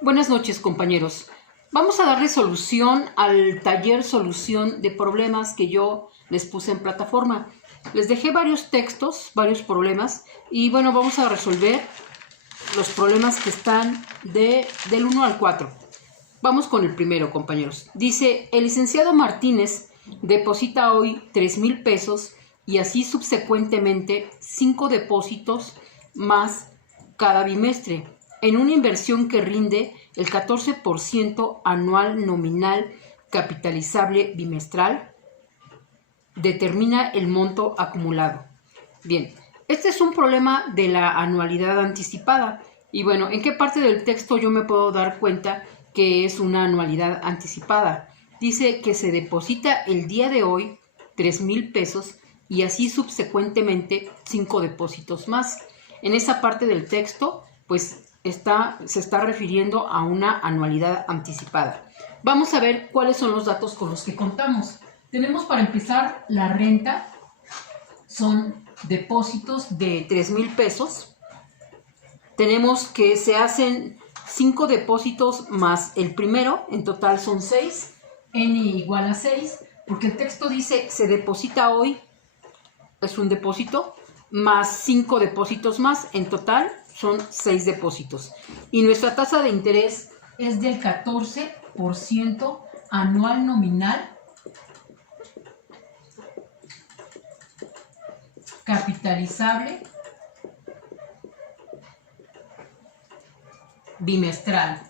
Buenas noches, compañeros. Vamos a darle solución al taller solución de problemas que yo les puse en plataforma. Les dejé varios textos, varios problemas y bueno, vamos a resolver los problemas que están del 1 al 4. Vamos con el primero, compañeros. Dice, el licenciado Martínez deposita hoy 3,000 pesos y así subsecuentemente 5 depósitos más cada bimestre, en una inversión que rinde el 14% anual nominal capitalizable bimestral. Determina el monto acumulado. Bien, este es un problema de la anualidad anticipada. Y bueno, ¿en qué parte del texto yo me puedo dar cuenta que es una anualidad anticipada? Dice que se deposita el día de hoy 3,000 pesos y así subsecuentemente 5 depósitos más. En esa parte del texto, pues se está refiriendo a una anualidad anticipada. Vamos a ver cuáles son los datos con los que contamos. Tenemos para empezar la renta, son depósitos de 3,000 pesos. Tenemos que se hacen 5 depósitos más el primero, en total son 6, n igual a 6, porque el texto dice se deposita hoy, es un depósito, más 5 depósitos más, en total son 6 depósitos. Y nuestra tasa de interés es del 14% anual nominal capitalizable bimestral.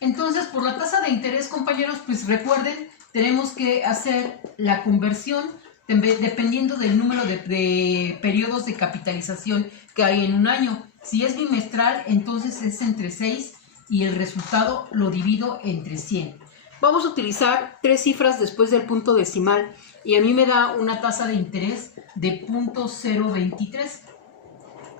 Entonces, por la tasa de interés, compañeros, pues recuerden, tenemos que hacer la conversión dependiendo del número de periodos de capitalización que hay en un año. Si es bimestral, entonces es entre 6 y el resultado lo divido entre 100. Vamos a utilizar 3 cifras después del punto decimal y a mí me da una tasa de interés de 0.023.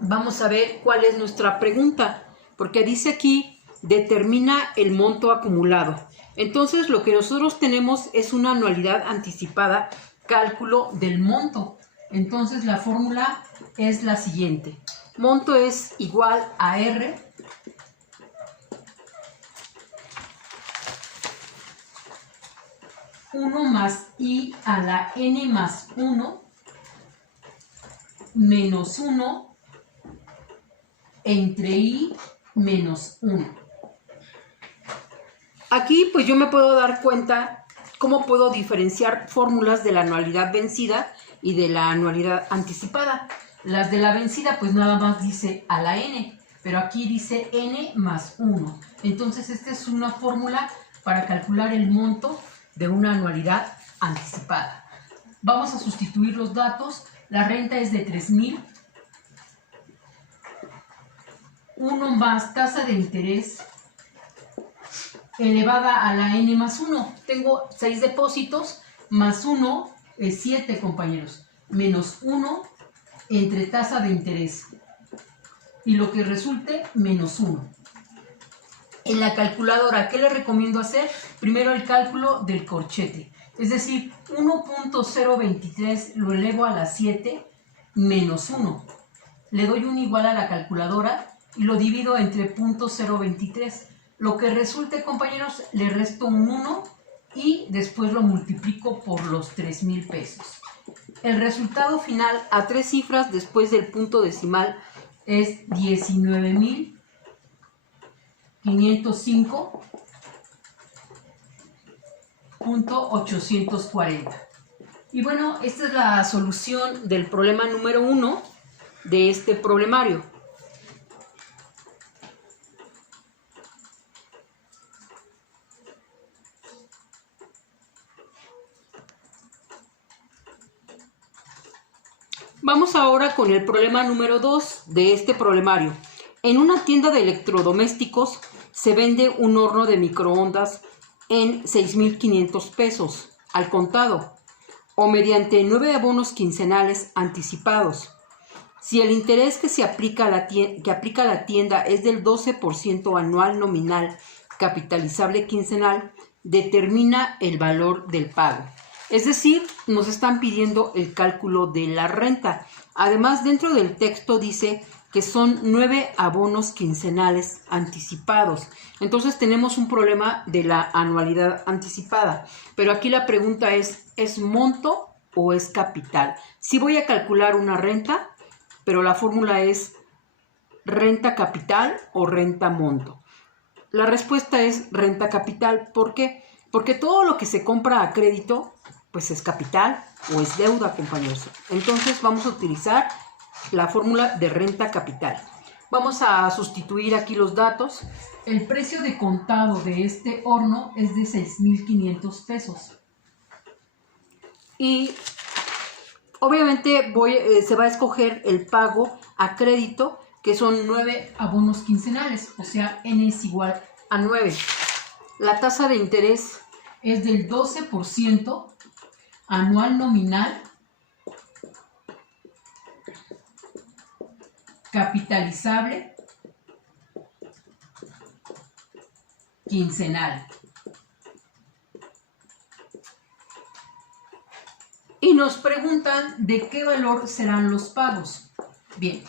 Vamos a ver cuál es nuestra pregunta, porque dice aquí, determina el monto acumulado. Entonces, lo que nosotros tenemos es una anualidad anticipada, cálculo del monto. Entonces, la fórmula es la siguiente. Monto es igual a R más I a la N más 1 menos 1 entre I menos 1. Aquí pues yo me puedo dar cuenta cómo puedo diferenciar fórmulas de la anualidad vencida y de la anualidad anticipada. Las de la vencida pues nada más dice a la N, pero aquí dice N más 1. Entonces esta es una fórmula para calcular el monto de una anualidad anticipada. Vamos a sustituir los datos. La renta es de 3,000. 1 más tasa de interés elevada a la N más 1. Tengo 6 depósitos, más 1 es 7, compañeros, menos 1 entre tasa de interés. Y lo que resulte, menos 1. En la calculadora, ¿qué les recomiendo hacer? Primero el cálculo del corchete. Es decir, 1.023 lo elevo a la 7 menos 1. Le doy un igual a la calculadora y lo divido entre 0.023. Lo que resulte, compañeros, le resto un 1 y después lo multiplico por los 3,000 pesos. El resultado final a 3 cifras después del punto decimal es 19.505.840. Y bueno, esta es la solución del problema número 1 de este problemario. Vamos ahora con el problema número 2 de este problemario. En una tienda de electrodomésticos se vende un horno de microondas en 6,500 pesos al contado o mediante 9 abonos quincenales anticipados. Si el interés que aplica la tienda es del 12% anual nominal capitalizable quincenal, determina el valor del pago. Es decir, nos están pidiendo el cálculo de la renta. Además, dentro del texto dice que son 9 abonos quincenales anticipados. Entonces tenemos un problema de la anualidad anticipada. Pero aquí la pregunta ¿es monto o es capital? Sí voy a calcular una renta, pero la fórmula es renta capital o renta monto. La respuesta es renta capital. ¿Por qué? Porque todo lo que se compra a crédito, pues es capital o es deuda, compañeros. Entonces vamos a utilizar la fórmula de renta capital. Vamos a sustituir aquí los datos. El precio de contado de este horno es de 6,500 pesos. Y obviamente se va a escoger el pago a crédito, que son 9 abonos quincenales, o sea, n es igual a 9. La tasa de interés es del 12% anual nominal, capitalizable, quincenal. Y nos preguntan de qué valor serán los pagos. Bien,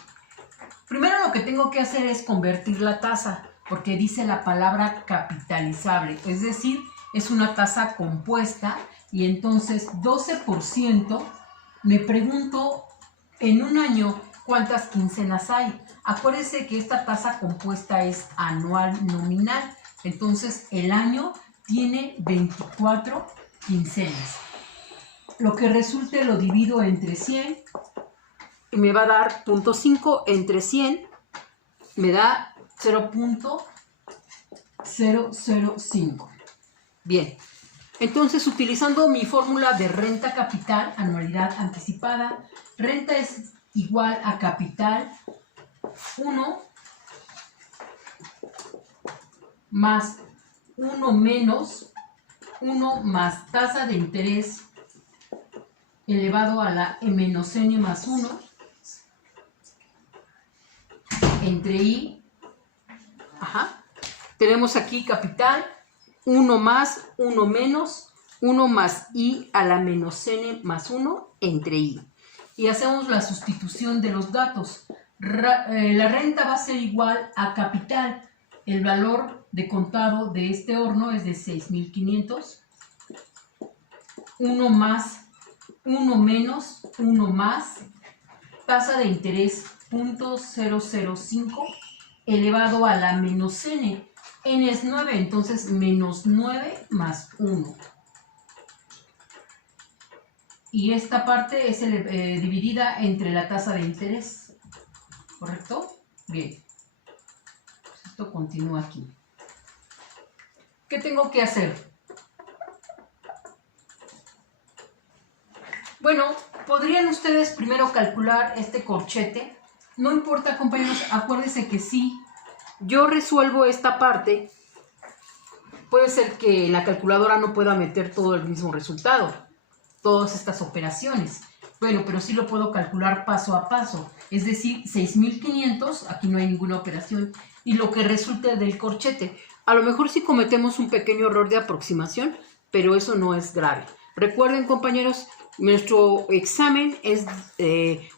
primero lo que tengo que hacer es convertir la tasa, porque dice la palabra capitalizable, es decir, es una tasa compuesta, y entonces 12%, me pregunto en un año ¿cuántas quincenas hay? Acuérdense que esta tasa compuesta es anual nominal, entonces el año tiene 24 quincenas. Lo que resulte lo divido entre 100 y me va a dar 0.5 entre 100, me da 0.005. Bien, entonces utilizando mi fórmula de renta capital, anualidad anticipada, renta es igual a capital 1 más 1 menos 1 más tasa de interés elevado a la menos n más 1 entre i. Tenemos aquí capital 1 más 1 menos 1 más i a la menos n más 1 entre i. Y hacemos la sustitución de los datos. La renta va a ser igual a capital. El valor de contado de este horno es de 6,500. 1 más 1 menos 1 más tasa de interés 0.005 elevado a la menos n. N es 9, entonces menos 9 más 1. Y esta parte es dividida entre la tasa de interés. ¿Correcto? Bien. Pues esto continúa aquí. ¿Qué tengo que hacer? Bueno, podrían ustedes primero calcular este corchete. No importa, compañeros, acuérdense que si yo resuelvo esta parte, puede ser que la calculadora no pueda meter todo el mismo resultado, todas estas operaciones. Bueno, pero sí lo puedo calcular paso a paso. Es decir, 6,500, aquí no hay ninguna operación, y lo que resulte del corchete. A lo mejor sí cometemos un pequeño error de aproximación, pero eso no es grave. Recuerden, compañeros, nuestro examen es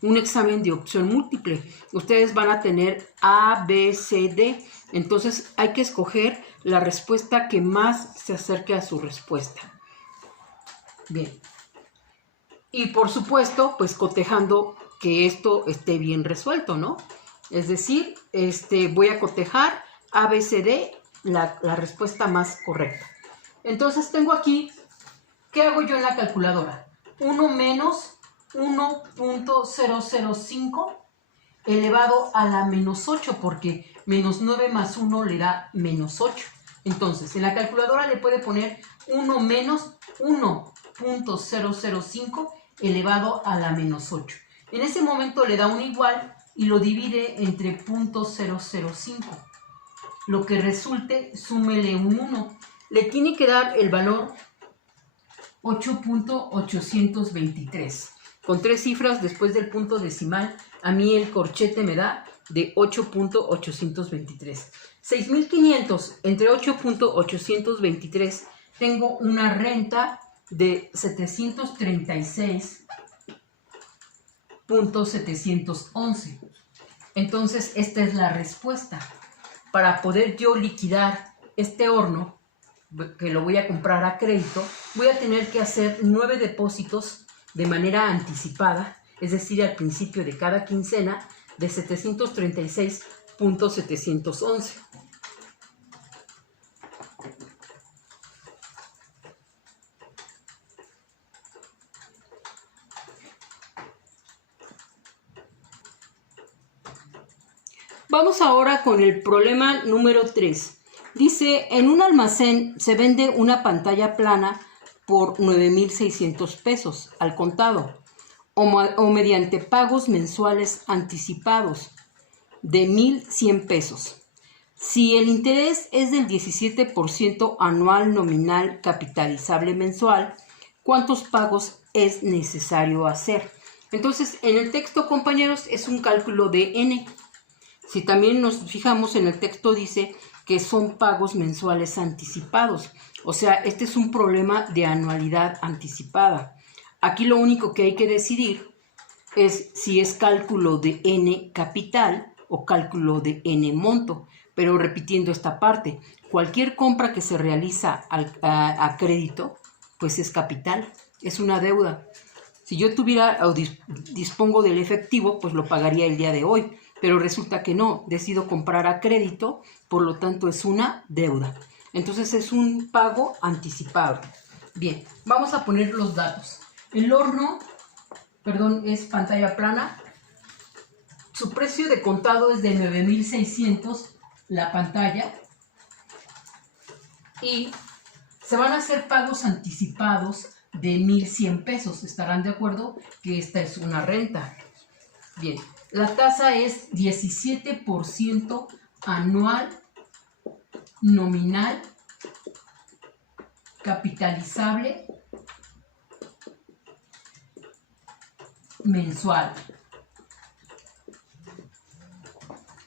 un examen de opción múltiple. Ustedes van a tener A, B, C, D. Entonces hay que escoger la respuesta que más se acerque a su respuesta. Bien. Y por supuesto, pues cotejando que esto esté bien resuelto, ¿no? Es decir, voy a cotejar A, B, C, D, la respuesta más correcta. Entonces tengo aquí, ¿qué hago yo en la calculadora? 1 menos 1.005 elevado a la menos 8, porque menos 9 más 1 le da menos 8. Entonces, en la calculadora le puede poner 1 menos 1.005 elevado a la menos 8. En ese momento le da un igual y lo divide entre 0.005. Lo que resulte, súmele un 1. Le tiene que dar el valor 8.823. Con 3 cifras después del punto decimal, a mí el corchete me da de 8.823. 6,500 entre 8.823, tengo una renta de 736.711. Entonces, esta es la respuesta. Para poder yo liquidar este horno, que lo voy a comprar a crédito, voy a tener que hacer 9 depósitos de manera anticipada, es decir, al principio de cada quincena, de 736.711. Vamos ahora con el problema número 3. Dice, en un almacén se vende una pantalla plana por 9,600 pesos al contado o mediante pagos mensuales anticipados de 1,100 pesos. Si el interés es del 17% anual nominal capitalizable mensual, ¿cuántos pagos es necesario hacer? Entonces, en el texto, compañeros, es un cálculo de N. Si también nos fijamos en el texto, dice que son pagos mensuales anticipados. O sea, este es un problema de anualidad anticipada. Aquí lo único que hay que decidir es si es cálculo de N capital o cálculo de N monto. Pero repitiendo esta parte, cualquier compra que se realiza a crédito, pues es capital, es una deuda. Si yo tuviera o dispongo del efectivo, pues lo pagaría el día de hoy. Pero resulta que no, decido comprar a crédito, por lo tanto es una deuda. Entonces es un pago anticipado. Bien, vamos a poner los datos. El horno, es pantalla plana. Su precio de contado es de 9,600 la pantalla. Y se van a hacer pagos anticipados de 1,100 pesos. ¿Estarán de acuerdo que esta es una renta? Bien. La tasa es 17% anual nominal capitalizable mensual.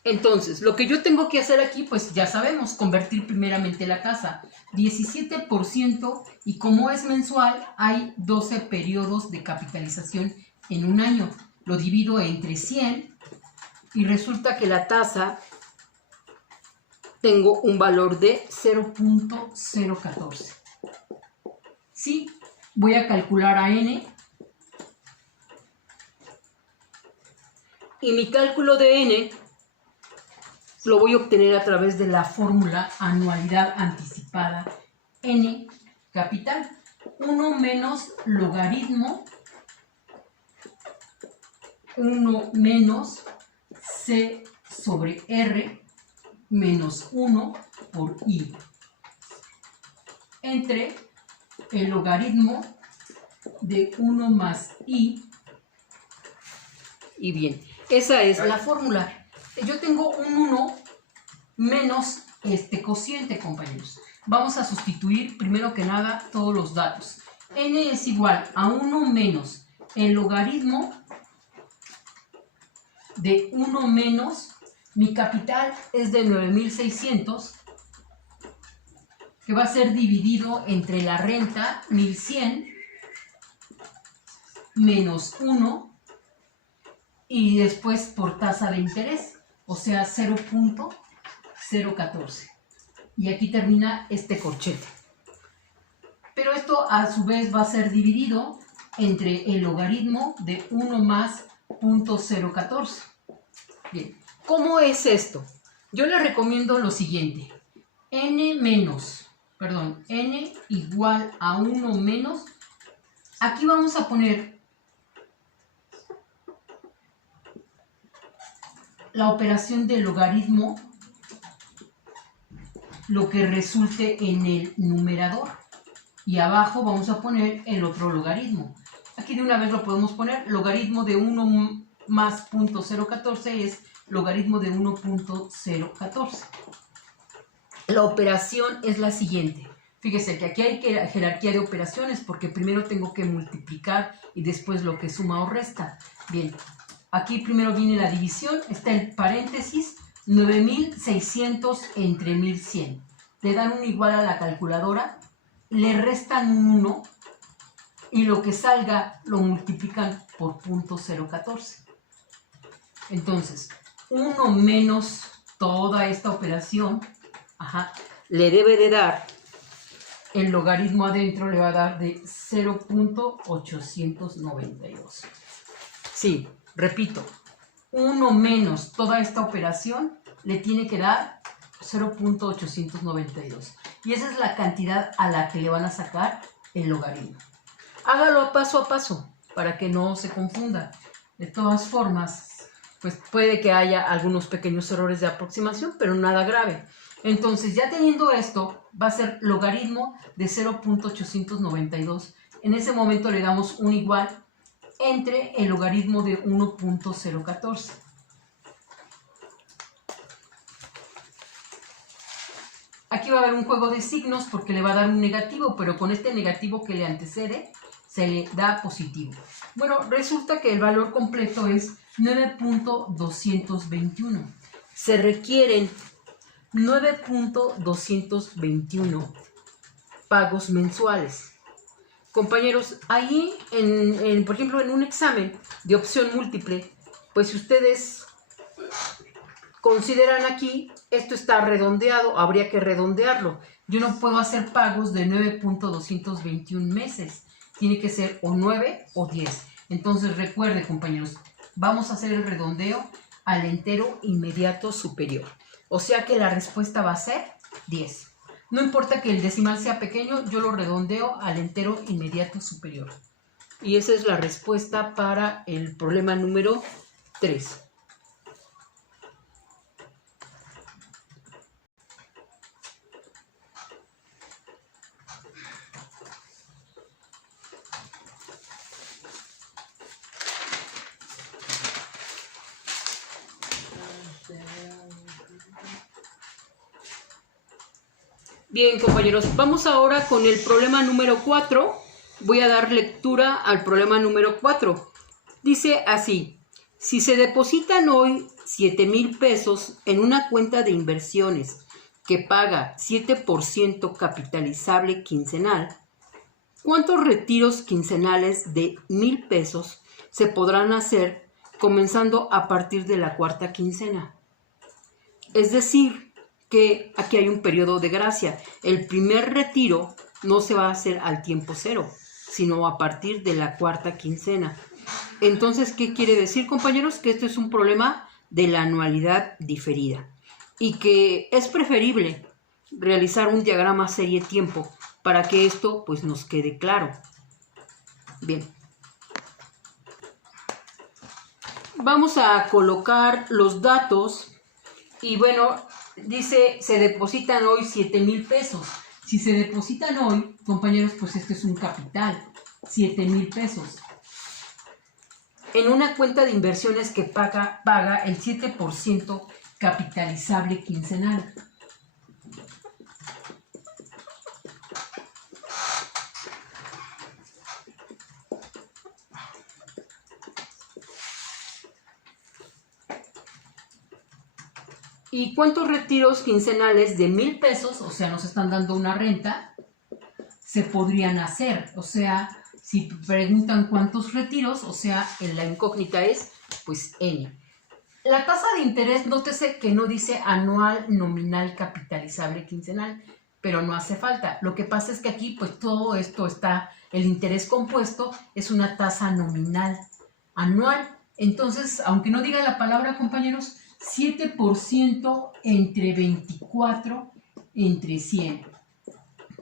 Entonces, lo que yo tengo que hacer aquí, pues ya sabemos, convertir primeramente la tasa. 17% y como es mensual, hay 12 periodos de capitalización en un año. Lo divido entre 100 y resulta que la tasa tengo un valor de 0.014. Sí, voy a calcular a N y mi cálculo de N lo voy a obtener a través de la fórmula anualidad anticipada N capital. 1 menos logaritmo 1 menos C sobre R menos 1 por I entre el logaritmo de 1 más I. Y bien, esa es la fórmula. Yo tengo un 1 menos este cociente, compañeros. Vamos a sustituir primero que nada todos los datos. N es igual a 1 menos el logaritmo de 1 menos, mi capital es de 9,600, que va a ser dividido entre la renta, 1,100, menos 1, y después por tasa de interés, o sea, 0.014. Y aquí termina este corchete. Pero esto a su vez va a ser dividido entre el logaritmo de 1 más 0.014. Bien, ¿cómo es esto? Yo les recomiendo lo siguiente. N igual a 1 menos. Aquí vamos a poner la operación del logaritmo, lo que resulte en el numerador. Y abajo vamos a poner el otro logaritmo. Aquí de una vez lo podemos poner. Logaritmo de 1 más 0.014 es logaritmo de 1.014. La operación es la siguiente. Fíjese que aquí hay jerarquía de operaciones porque primero tengo que multiplicar y después lo que suma o resta. Bien, aquí primero viene la división, está el paréntesis, 9,600 entre 1,100. Le dan un igual a la calculadora, le restan un 1 y lo que salga lo multiplican por 0.014. Entonces, 1 menos toda esta operación, le debe de dar, el logaritmo adentro le va a dar de 0.892. Sí, repito, 1 menos toda esta operación le tiene que dar 0.892. Y esa es la cantidad a la que le van a sacar el logaritmo. Hágalo paso a paso para que no se confunda. De todas formas, pues puede que haya algunos pequeños errores de aproximación, pero nada grave. Entonces, ya teniendo esto, va a ser logaritmo de 0.892. En ese momento le damos un igual entre el logaritmo de 1.014. Aquí va a haber un juego de signos porque le va a dar un negativo, pero con este negativo que le antecede, se le da positivo. Bueno, resulta que el valor completo es 9.221. Se requieren 9.221 pagos mensuales. Compañeros, ahí, por ejemplo, en un examen de opción múltiple, pues si ustedes consideran aquí, esto está redondeado, habría que redondearlo. Yo no puedo hacer pagos de 9.221 meses. Tiene que ser o 9 o 10. Entonces, recuerde, compañeros, vamos a hacer el redondeo al entero inmediato superior. O sea que la respuesta va a ser 10. No importa que el decimal sea pequeño, yo lo redondeo al entero inmediato superior. Y esa es la respuesta para el problema número 3. Bien, compañeros, vamos ahora con el problema número 4. Voy a dar lectura al problema número 4. Dice así: si se depositan hoy 7,000 pesos en una cuenta de inversiones que paga 7% capitalizable quincenal, ¿cuántos retiros quincenales de 1,000 pesos se podrán hacer comenzando a partir de la cuarta quincena? Es decir, que aquí hay un periodo de gracia. El primer retiro no se va a hacer al tiempo cero, sino a partir de la cuarta quincena. Entonces, ¿qué quiere decir, compañeros? Que esto es un problema de la anualidad diferida y que es preferible realizar un diagrama serie-tiempo para que esto pues nos quede claro. Bien. Vamos a colocar los datos y bueno, dice, se depositan hoy 7,000 pesos. Si se depositan hoy, compañeros, pues este es un capital, 7,000 pesos. En una cuenta de inversiones que paga el 7% capitalizable quincenal. ¿Y cuántos retiros quincenales de 1,000 pesos, o sea, nos están dando una renta, se podrían hacer? O sea, si preguntan cuántos retiros, o sea, la incógnita es, pues, N. La tasa de interés, nótese que no dice anual, nominal, capitalizable, quincenal, pero no hace falta. Lo que pasa es que aquí, pues, todo esto está, el interés compuesto es una tasa nominal, anual. Entonces, aunque no diga la palabra, compañeros, 7% entre 24 entre 100.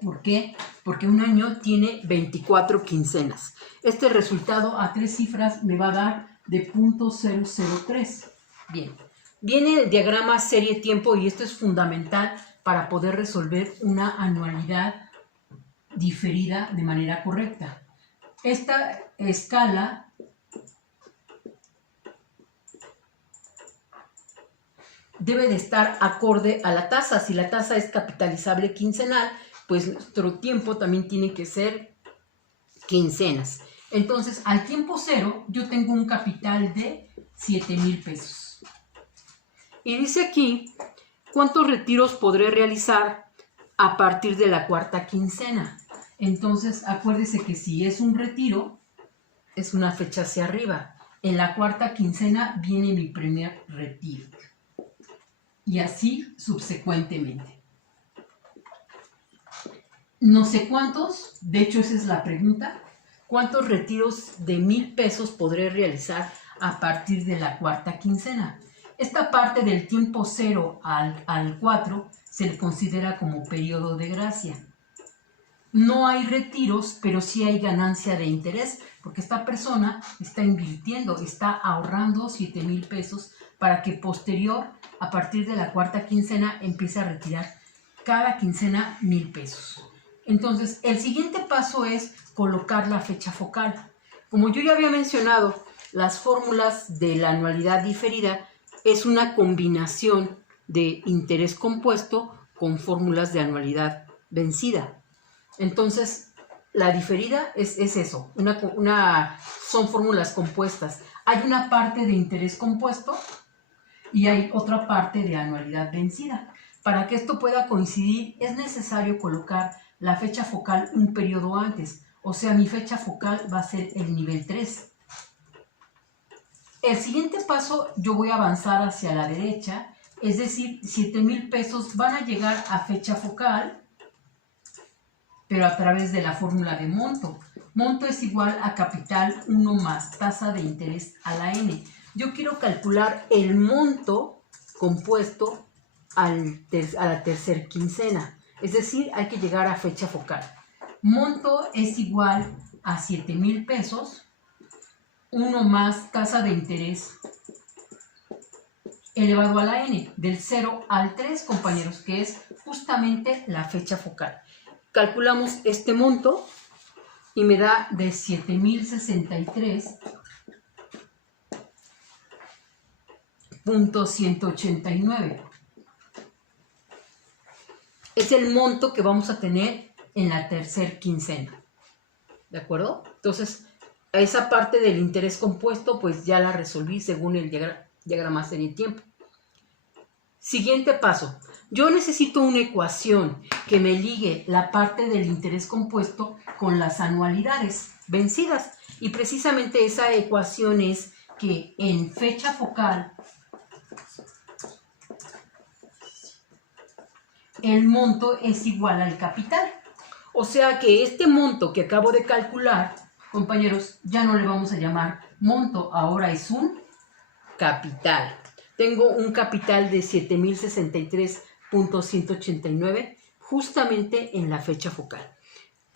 ¿Por qué? Porque un año tiene 24 quincenas. Este resultado a 3 cifras me va a dar de 0.003. Bien, viene el diagrama serie-tiempo y esto es fundamental para poder resolver una anualidad diferida de manera correcta. Esta escala debe de estar acorde a la tasa. Si la tasa es capitalizable quincenal, pues nuestro tiempo también tiene que ser quincenas. Entonces, al tiempo cero, yo tengo un capital de 7,000 pesos. Y dice aquí, ¿cuántos retiros podré realizar a partir de la cuarta quincena? Entonces, acuérdese que si es un retiro, es una fecha hacia arriba. en la cuarta quincena viene mi primer retiro. Y así subsecuentemente. No sé cuántos, de hecho esa es la pregunta, ¿cuántos retiros de 1,000 pesos podré realizar a partir de la cuarta quincena? Esta parte del tiempo 0 al 4 se le considera como periodo de gracia. No hay retiros, pero sí hay ganancia de interés, porque esta persona está invirtiendo, está ahorrando 7,000 pesos para que posterior, a partir de la cuarta quincena, empiece a retirar cada quincena 1,000 pesos. Entonces, el siguiente paso es colocar la fecha focal. Como yo ya había mencionado, las fórmulas de la anualidad diferida es una combinación de interés compuesto con fórmulas de anualidad vencida. Entonces, la diferida es eso, son fórmulas compuestas. Hay una parte de interés compuesto y hay otra parte de anualidad vencida. Para que esto pueda coincidir, es necesario colocar la fecha focal un periodo antes. O sea, mi fecha focal va a ser el nivel 3. El siguiente paso, yo voy a avanzar hacia la derecha, es decir, 7,000 pesos van a llegar a fecha focal, pero a través de la fórmula de monto. Monto es igual a capital 1 más tasa de interés a la n. Yo quiero calcular el monto compuesto a la tercera quincena. Es decir, hay que llegar a fecha focal. Monto es igual a 7,000 pesos, 1 más tasa de interés elevado a la n, del 0 al 3, compañeros, que es justamente la fecha focal. Calculamos este monto y me da de 7,063.189. Es el monto que vamos a tener en la tercera quincena. ¿De acuerdo? Entonces, esa parte del interés compuesto, pues ya la resolví según el diagrama serie-tiempo. Siguiente paso. Yo necesito una ecuación que me ligue la parte del interés compuesto con las anualidades vencidas. Y precisamente esa ecuación es que en fecha focal el monto es igual al capital. O sea que este monto que acabo de calcular, compañeros, ya no le vamos a llamar monto, ahora es un capital. Tengo un capital de 7,063.189 justamente en la fecha focal.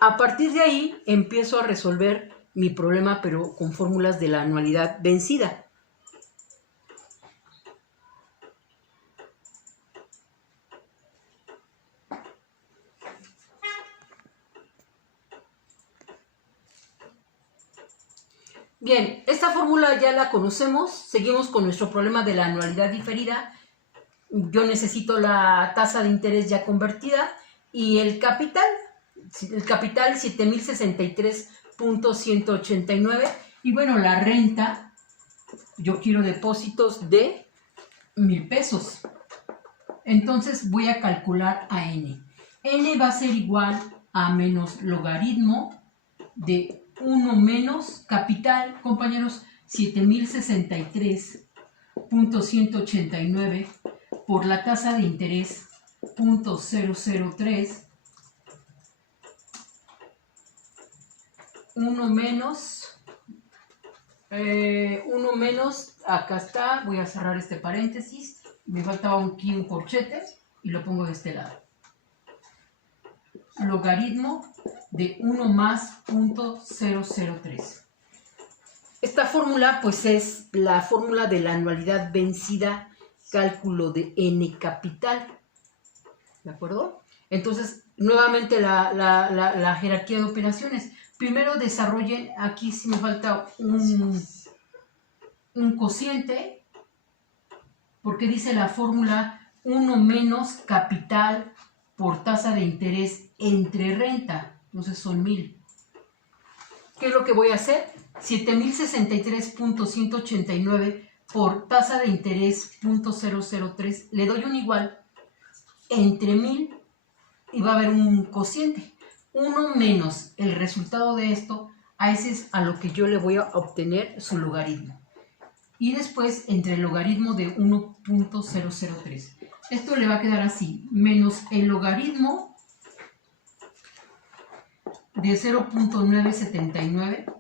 A partir de ahí empiezo a resolver mi problema, pero con fórmulas de la anualidad vencida. Bien, esta fórmula ya la conocemos. Seguimos con nuestro problema de la anualidad diferida. Yo necesito la tasa de interés ya convertida y el capital 7,063.189. Y bueno, la renta, yo quiero depósitos de 1,000 pesos. Entonces voy a calcular a n. N va a ser igual a menos logaritmo de 1 menos capital, compañeros, 7,063.189 por la tasa de interés 0.003, 1 menos, acá está, voy a cerrar este paréntesis, me faltaba aquí un corchete y lo pongo de este lado. Logaritmo de 1 más 0.003. Esta fórmula pues es la fórmula de la anualidad vencida, cálculo de n capital. ¿De acuerdo? Entonces, nuevamente la jerarquía de operaciones. Primero desarrollen, aquí sí me falta un cociente, porque dice la fórmula 1 menos capital por tasa de interés entre renta. Entonces son 1,000. ¿Qué es lo que voy a hacer? 7,063.189 por tasa de interés 0.003. Le doy un igual entre 1,000 y va a haber un cociente. 1 menos el resultado de esto, a ese es a lo que yo le voy a obtener su logaritmo. y después entre el logaritmo de 1.003. Esto le va a quedar así, menos el logaritmo de 0.979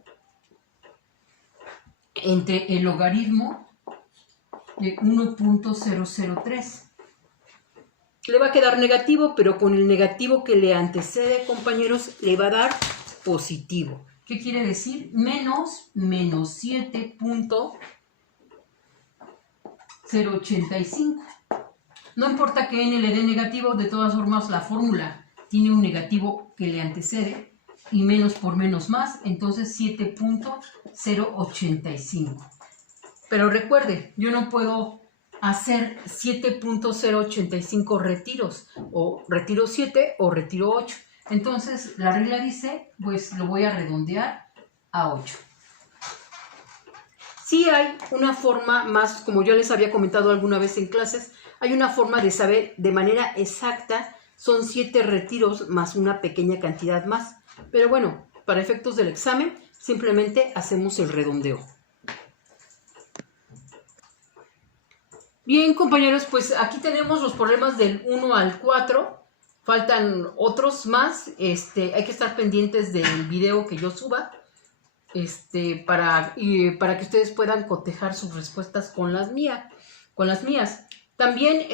entre el logaritmo de 1.003. Le va a quedar negativo, pero con el negativo que le antecede, compañeros, le va a dar positivo. ¿Qué quiere decir? Menos 7.085. No importa que n le dé negativo, de todas formas la fórmula tiene un negativo que le antecede y menos por menos más, entonces 7.085. Pero recuerde, yo no puedo hacer 7.085 retiros, o retiro 7 o retiro 8. Entonces la regla dice, pues lo voy a redondear a 8. Sí hay una forma más, como yo les había comentado alguna vez en clases, hay una forma de saber de manera exacta, son 7 retiros más una pequeña cantidad más. Pero bueno, para efectos del examen, simplemente hacemos el redondeo. Bien, compañeros, pues aquí tenemos los problemas del 1 al 4. Faltan otros más. Hay que estar pendientes del video que yo suba. Para que ustedes puedan cotejar sus respuestas con las mías. También,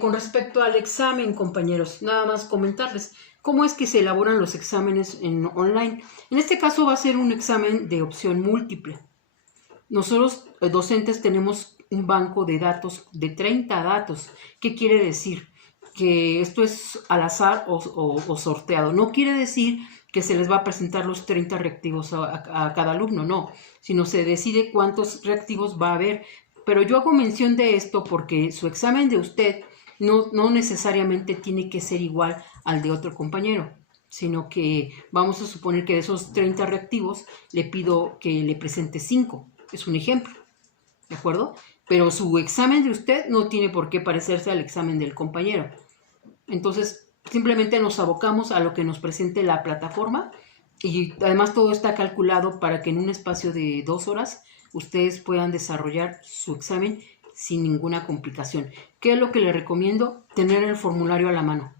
con respecto al examen, compañeros, nada más comentarles cómo es que se elaboran los exámenes online. En este caso va a ser un examen de opción múltiple. Nosotros, docentes, tenemos un banco de datos de 30 datos. ¿Qué quiere decir? Que esto es al azar o sorteado. No quiere decir que se les va a presentar los 30 reactivos a cada alumno, no, sino se decide cuántos reactivos va a haber. Pero yo hago mención de esto porque su examen de usted no necesariamente tiene que ser igual al de otro compañero, sino que vamos a suponer que de esos 30 reactivos le pido que le presente 5. Es un ejemplo, ¿de acuerdo? Pero su examen de usted no tiene por qué parecerse al examen del compañero. Entonces, simplemente nos abocamos a lo que nos presente la plataforma y además todo está calculado para que en un espacio de 2 horas ustedes puedan desarrollar su examen sin ninguna complicación. ¿Qué es lo que les recomiendo? Tener el formulario a la mano.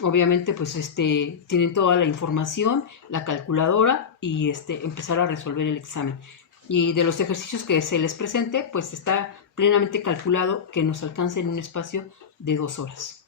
Obviamente, pues tienen toda la información, la calculadora y empezar a resolver el examen. Y de los ejercicios que se les presente, pues está plenamente calculado que nos alcance en un espacio de 2 horas.